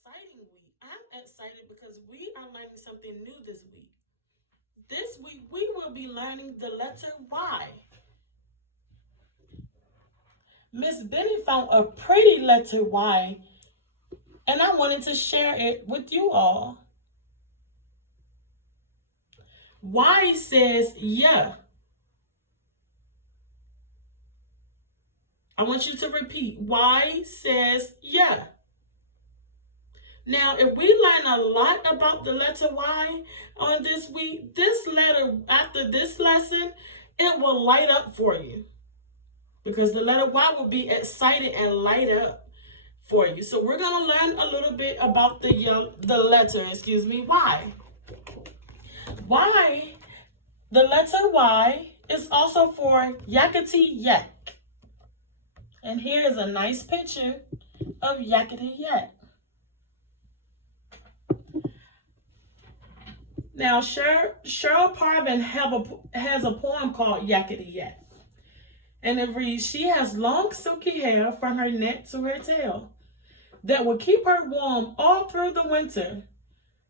exciting week. I'm excited because we are learning something new this week. This week, we will be learning the letter Y. Miss Benny found a pretty letter Y, and I wanted to share it with you all. Y says yeah. I want you to repeat. Y says yeah. Now, if we learn a lot about the letter Y on this week, this letter, after this lesson, it will light up for you. Because the letter Y will be excited and light up for you. So we're going to learn a little bit about the letter, Y. Y, the letter Y is also for Yakety Yak. And here is a nice picture of Yakety Yak. Now, Cheryl Parvin has a poem called Yakety Yak. And it reads, she has long silky hair from her neck to her tail that will keep her warm all through the winter.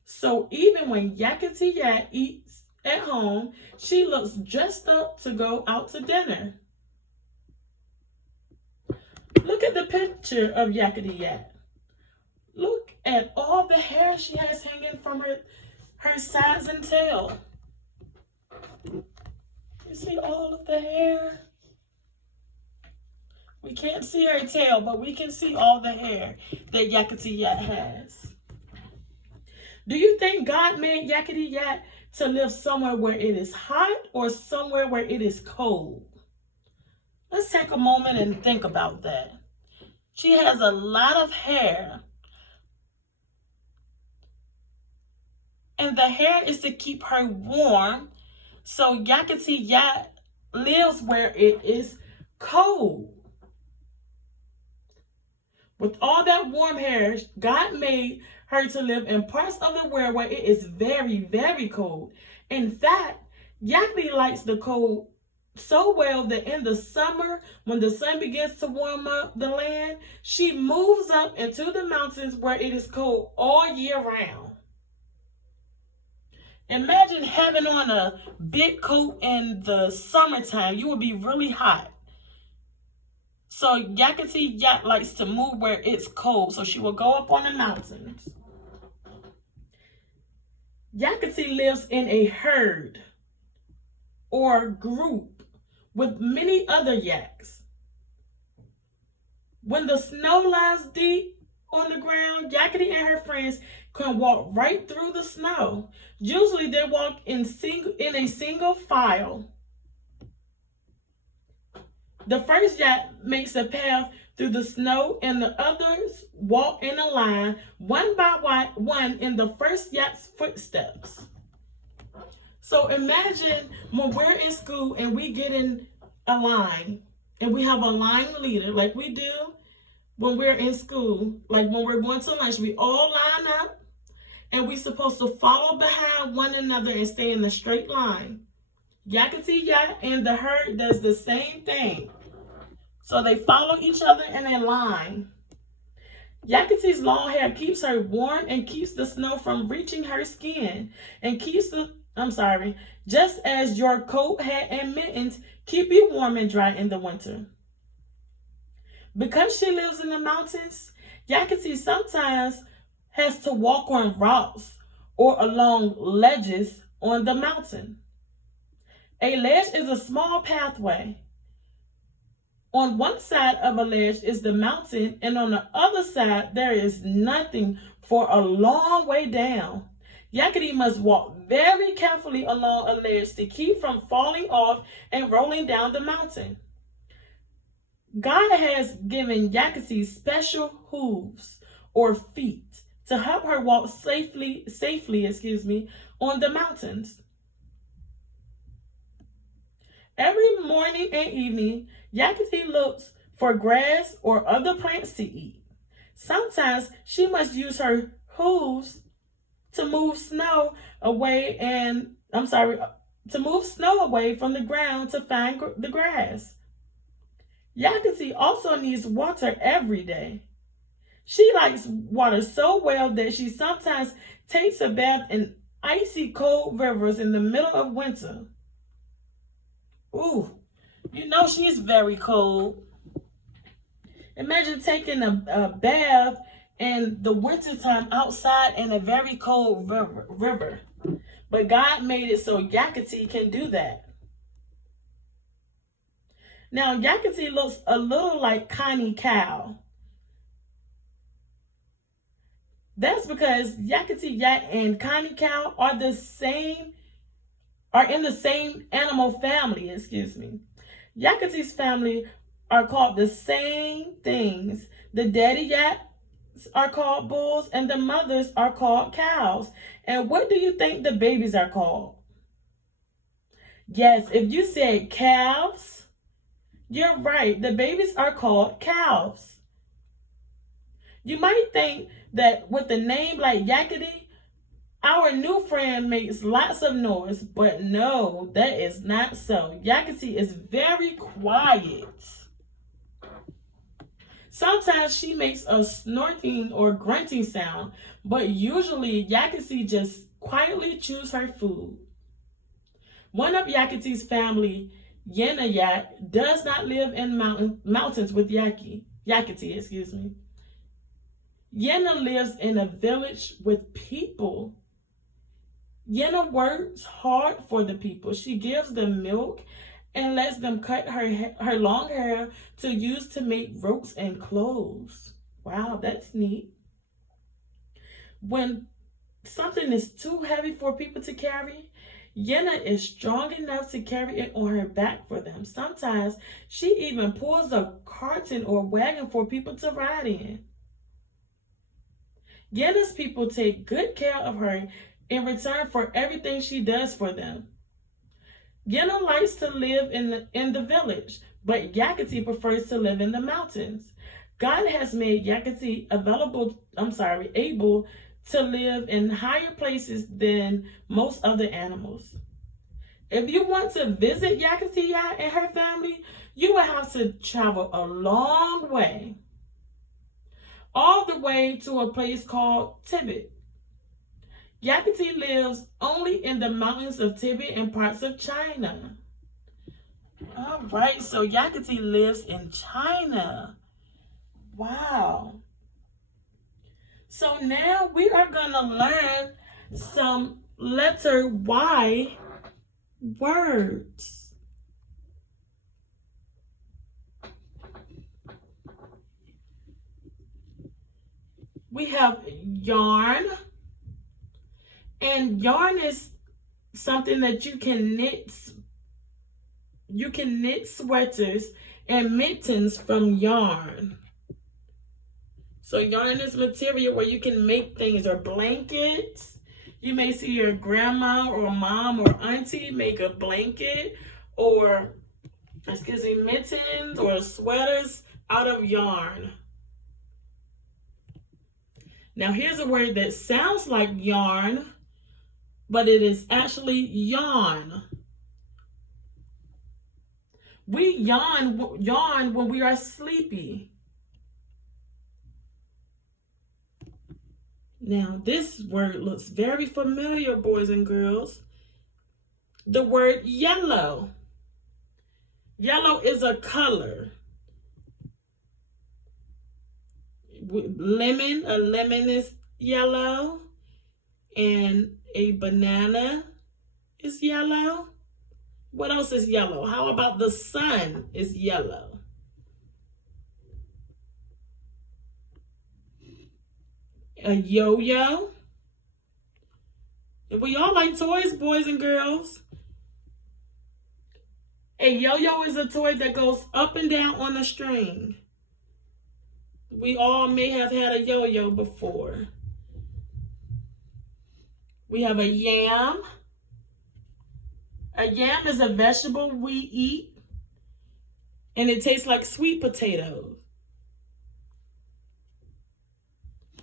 So even when Yakety Yak eats at home, she looks dressed up to go out to dinner. Look at the picture of Yakety Yak. Look at all the hair she has hanging from her sides and tail. You see all of the hair? We can't see her tail, but we can see all the hair that Yakety Yak has. Do you think God made Yakety Yak to live somewhere where it is hot or somewhere where it is cold? Let's take a moment and think about that. She has a lot of hair. And the hair is to keep her warm. So Yakety Yak lives where it is cold. With all that warm hair, God made her to live in parts of the world where it is very, very cold. In fact, Yakety likes the cold so well that in the summer, when the sun begins to warm up the land, she moves up into the mountains where it is cold all year round. Imagine having on a big coat in the summertime. You would be really hot. So Yakety Yak likes to move where it's cold. So she will go up on the mountains. Yakety lives in a herd or group with many other yaks. When the snow lies deep on the ground, Yakety and her friends can walk right through the snow. Usually they walk in a single file. The first yak makes a path through the snow and the others walk in a line, one by one in the first yak's footsteps. So imagine when we're in school and we get in a line and we have a line leader like we do when we're in school, like when we're going to lunch, we all line up and we're supposed to follow behind one another and stay in a straight line. Yakety Yak and the herd does the same thing. So they follow each other in a line. Yakety's long hair keeps her warm and keeps the snow from reaching her skin and just as your coat, hat, and mittens keep you warm and dry in the winter. Because she lives in the mountains, Yakety sometimes has to walk on rocks or along ledges on the mountain. A ledge is a small pathway. On one side of a ledge is the mountain, and on the other side there is nothing for a long way down. Yakety must walk very carefully along a ledge to keep from falling off and rolling down the mountain. God has given Yakety special hooves or feet to help her walk safely on the mountains. Every morning and evening, Yakety looks for grass or other plants to eat. Sometimes she must use her hooves to move snow away from the ground to find the grass. Yakety also needs water every day. She likes water so well that she sometimes takes a bath in icy cold rivers in the middle of winter. Ooh, you know she's very cold. Imagine taking a bath in the wintertime outside in a very cold river. But God made it so Yakety can do that. Now, Yakety looks a little like Connie Cow. That's because Yakety Yak and Connie Cow are in the same animal family, excuse me. Yakety's family are called the same things. The daddy yaks are called bulls and the mothers are called cows. And what do you think the babies are called? Yes, if you said calves, you're right. The babies are called calves. You might think that with a name like Yakety, our new friend makes lots of noise, but no, that is not so. Yakety is very quiet. Sometimes she makes a snorting or grunting sound, but usually Yakety just quietly chews her food. One of Yakety's family, Yena Yak, does not live in mountains with Yakety, excuse me. Yena lives in a village with people. Yena works hard for the people. She gives them milk and lets them cut her long hair to use to make ropes and clothes. Wow, that's neat. When something is too heavy for people to carry, Yena is strong enough to carry it on her back for them. Sometimes she even pulls a carton or wagon for people to ride in. Yena's people take good care of her in return for everything she does for them. Yena likes to live in the village, but Yakety prefers to live in the mountains. God has made Yakety able to live in higher places than most other animals. If you want to visit Yakety and her family, you will have to travel a long way, all the way to a place called Tibet. Yakety lives only in the mountains of Tibet and parts of China. All right, so Yakety lives in China. Wow. So now we are going to learn some letter Y words. We have yarn. And yarn is something that you can knit. You can knit sweaters and mittens from yarn. So yarn is material where you can make things, or blankets. You may see your grandma or mom or auntie make a blanket or, mittens or sweaters out of yarn. Now here's a word that sounds like yarn, but it is actually yawn. We yawn when we are sleepy. Now this word looks very familiar, boys and girls. The word yellow. Yellow is a color. A lemon is yellow, and a banana is yellow. What else is yellow? How about the sun is yellow? A yo-yo. We all like toys, boys and girls. A yo-yo is a toy that goes up and down on a string. We all may have had a yo-yo before. We have a yam. A yam is a vegetable we eat, and it tastes like sweet potatoes.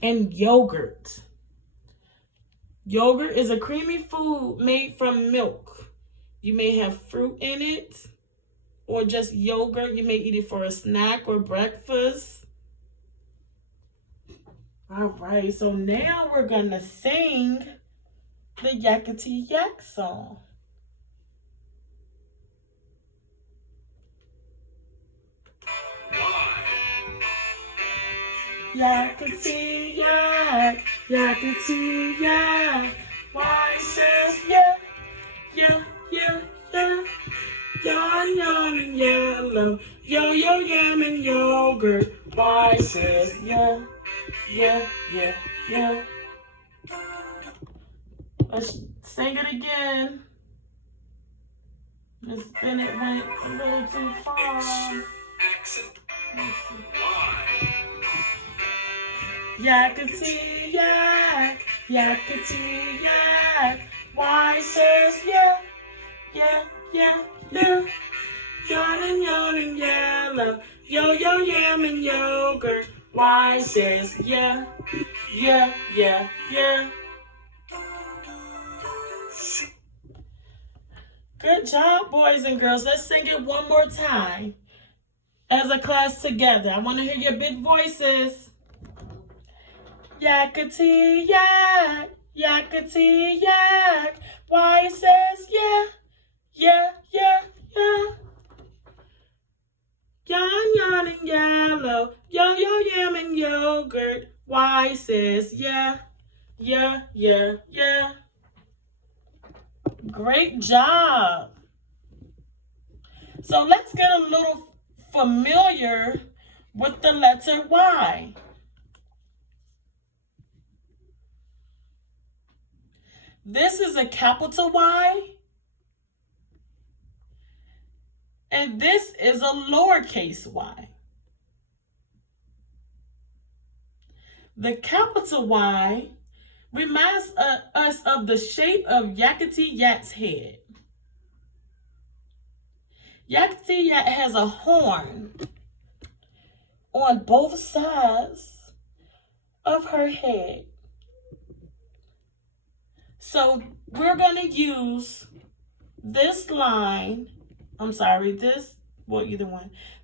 And yogurt. Yogurt is a creamy food made from milk. You may have fruit in it, or just yogurt. You may eat it for a snack or breakfast. All right, so now we're gonna sing the Yakety Yak song. Yakety Yak, Yakety Yak. Y says yeah, yeah, yeah, yeah. Yawn, yawn, and yellow. Yo, yo, yam, and yogurt. Y says yeah, yeah, yeah, yeah. Let's sing it again. Miss Bennett went a little too far. Yakety yak, yakety yak. Y says yeah, yeah, yeah, yeah. Yawning, yawning, yellow. Yo, yo, yam, and yogurt. Y says yeah, yeah, yeah, yeah. Good job, boys and girls. Let's sing it one more time as a class together. I want to hear your big voices. Yakety yak, yakety yak. Y says yeah, yeah, yeah, yeah. Yawn, yawn, and yellow. Yo, yo, yam, and yogurt. Y says yeah, yeah, yeah, yeah. Great job. So let's get a little familiar with the letter Y. This is a capital Y, and this is a lowercase y. The capital Y reminds us of the shape of Yakety Yak's head. Yakety Yak has a horn on both sides of her head. So we're going to use this line,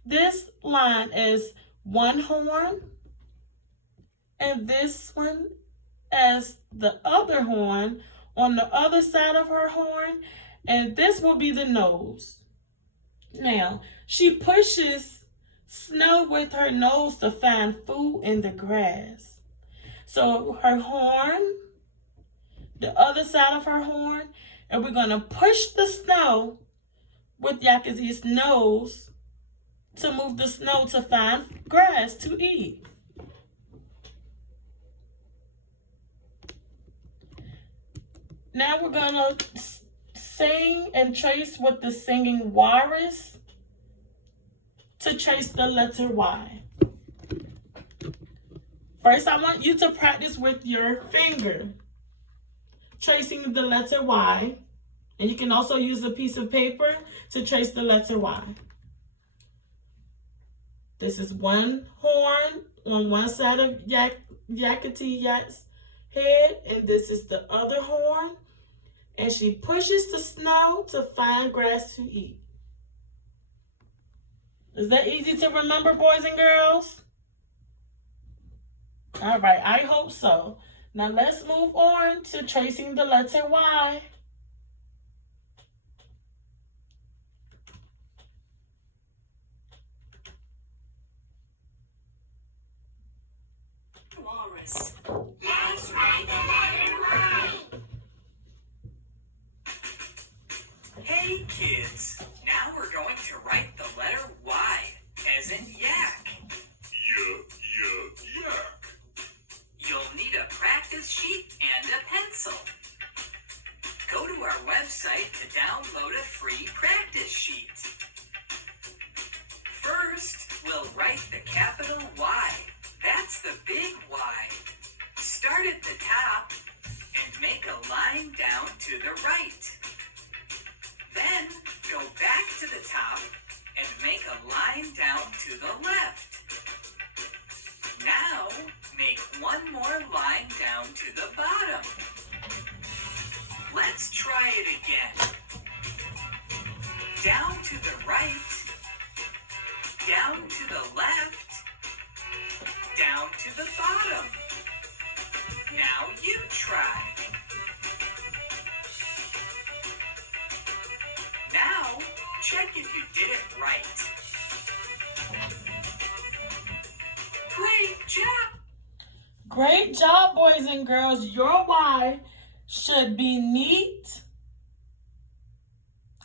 This line is one horn, and this one as the other horn on the other side of her horn, and this will be the nose. Now, she pushes snow with her nose to find food in the grass. So her horn, the other side of her horn, and we're going to push the snow with Yakety's nose to move the snow to find grass to eat. Now we're going to sing and trace with the singing walrus to trace the letter Y. First, I want you to practice with your finger, tracing the letter Y. And you can also use a piece of paper to trace the letter Y. This is one horn on one side of Yakety Yak's head, and this is the other horn. And she pushes the snow to find grass to eat. Is that easy to remember, boys and girls? All right, I hope so. Now let's move on to tracing the letter Y. Walrus. Let's write the letter Y. Hey kids, now we're going to write the letter Y, as in yak. Yak. You'll need a practice sheet and a pencil. Go to our website to download a free practice sheet. First, we'll write the capital Y. That's the big Y. Start at the top and make a line down to the right. Then go back to the top and make a line down to the left. Now, make one more line down to the bottom. Let's try it again. Down to the right, down to the left, down to the bottom. Now you try. Now, check if you did it right. Great job! Great job, boys and girls. Your Y should be neat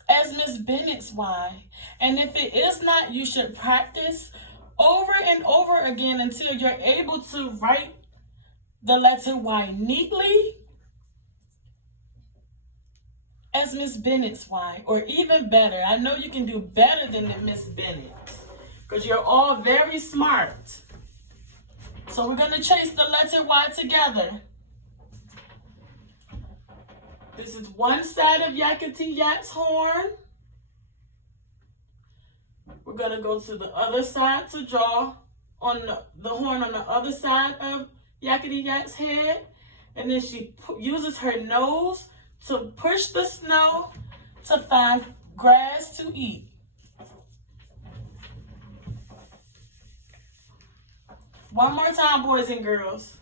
as Miss Bennett's Y. And if it is not, you should practice over and over again until you're able to write the letter Y neatly as Miss Bennett's Y, or even better. I know you can do better than Miss Bennett because you're all very smart. So we're going to chase the letter Y together. This is one side of Yakety Yak's horn. We're going to go to the other side to draw on the horn on the other side of Yakety Yak's head. And then she uses her nose to push the snow to find grass to eat. One more time, boys and girls.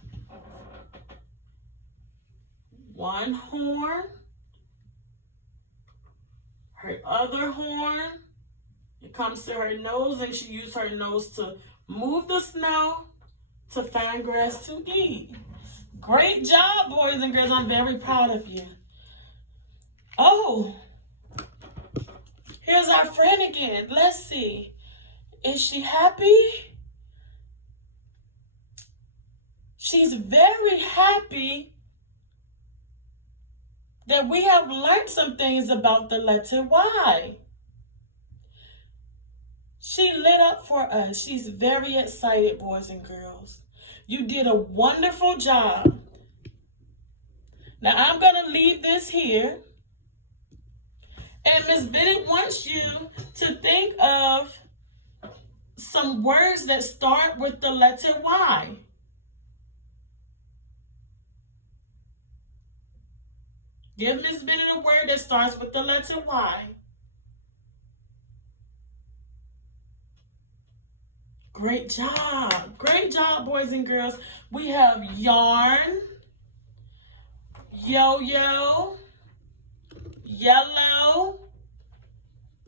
One horn, her other horn, it comes to her nose, and she uses her nose to move the snow to find grass to eat. Great job, boys and girls. I'm very proud of you. Oh, here's our friend again. Let's see. Is she happy? She's very happy that we have learned some things about the letter Y. She lit up for us. She's very excited, boys and girls. You did a wonderful job. Now I'm going to leave this here. And Miss Bennett wants you to think of some words that start with the letter Y. Give Miss Bennett a word that starts with the letter Y. Great job. Great job, boys and girls. We have yarn, yo-yo, yellow.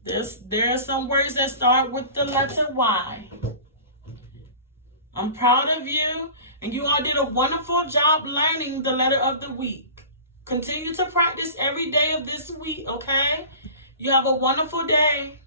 There are some words that start with the letter Y. I'm proud of you, and you all did a wonderful job learning the letter of the week. Continue to practice every day of this week, okay? You have a wonderful day.